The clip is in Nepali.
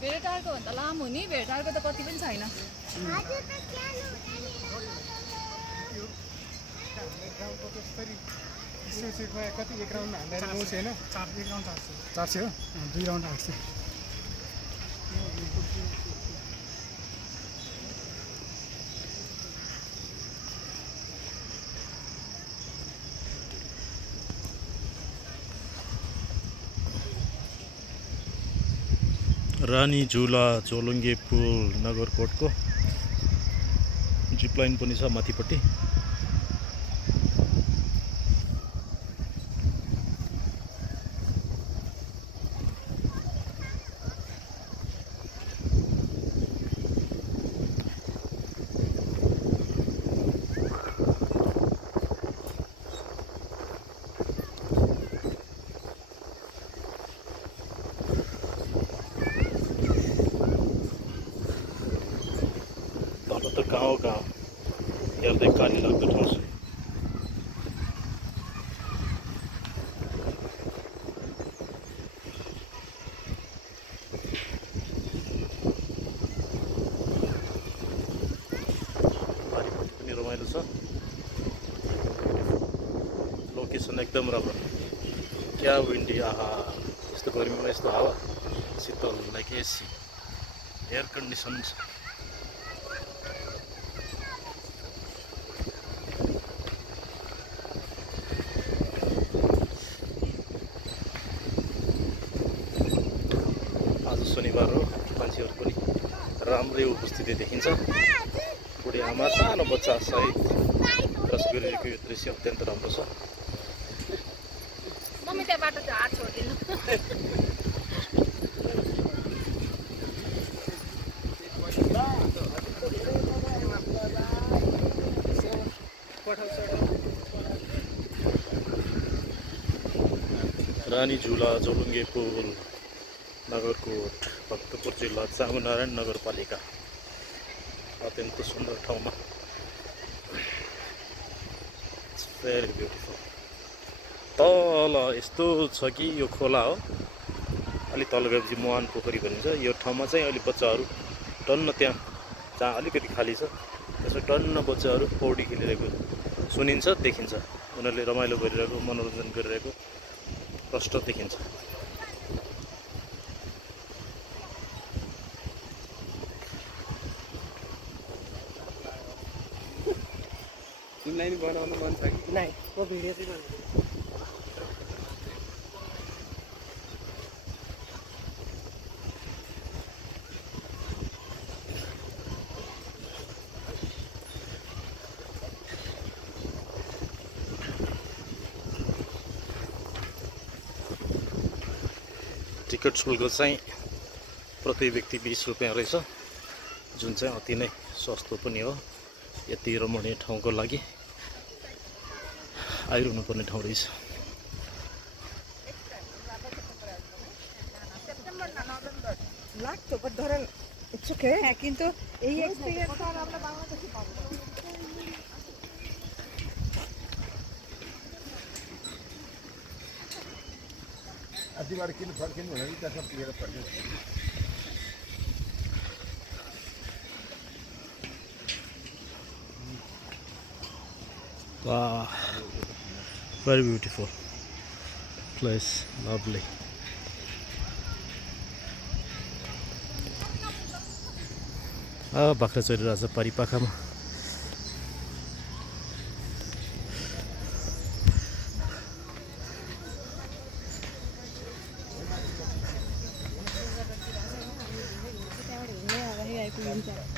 भेडाटारको भन्दा लामो नि भेडाटारको त कति पनि छैन कति एक राउन्ड हान्दा 900 हैन 400 हो 2 राउन्ड हान्छ रानी झुला झोलुङ्गे पुल नगरकोटको जिप लाइन पनि छ माथिपट्टि गाउँ हेर्दै काली लाग्दो ठाउँ छ पारिपट्टि पनि रमाइलो छ लोकेसन एकदम राम्रो क्या विन्डी आहा यस्तो गर्मीमा यस्तो हावा शीतल लाइक एसी एयर कन्डिसन छ शनिबार हो मान्छेहरू पनि राम्रै उपस्थिति देखिन्छ बुढी आमा सानो बच्चा सहित क्रस गरिरहेको यो दृश्य अत्यन्त राम्रो छ मम्मी त्यहाँ बाटो चाहिँ हात छोड्दिनु रानी झुला झोलुङ्गे पुल नगरकोट भक्तपुर जिल्ला चामुनारायण नगरपालिका अत्यन्त सुन्दर ठाउँमा भेरी ब्युटिफुल तल यस्तो छ कि यो खोला हो अलि तल गएपछि मुहान पोखरी भनिन्छ यो ठाउँमा चाहिँ अहिले बच्चाहरू टन्न त्यहाँ जहाँ अलिकति खाली छ त्यसमा टन्न बच्चाहरू पौडी खेलिरहेको सुनिन्छ देखिन्छ उनीहरूले रमाइलो गरिरहेको मनोरञ्जन गरिरहेको प्रष्ट देखिन्छ तिमीलाई नि बनाउनु मन छ कि नाइ म भिडियो चाहिँ बनाउँछु टिकट शुल्क चाहिँ प्रति व्यक्ति 20 रुपियाँ रहेछ जुन चाहिँ अति नै सस्तो पनि हो यति रमणीय ठाउँको लागि आइरहनु पर्ने ठाउँ रहेछ लाग्थ्यो बट धरन इट्स ओके কিন্তু এই এক্সপেরিয়েন্স আর আমরা বাংলাদেশে পাবো না आधी बार किन फर्किनु भने त्यसमा पिएर फर्किनु Wow, very beautiful place, lovely. बाख्रा चरिरहेछ परिपाखामा त्यहाँबाट हिँड्दै आउँदाखेरि आइपुगिन्छ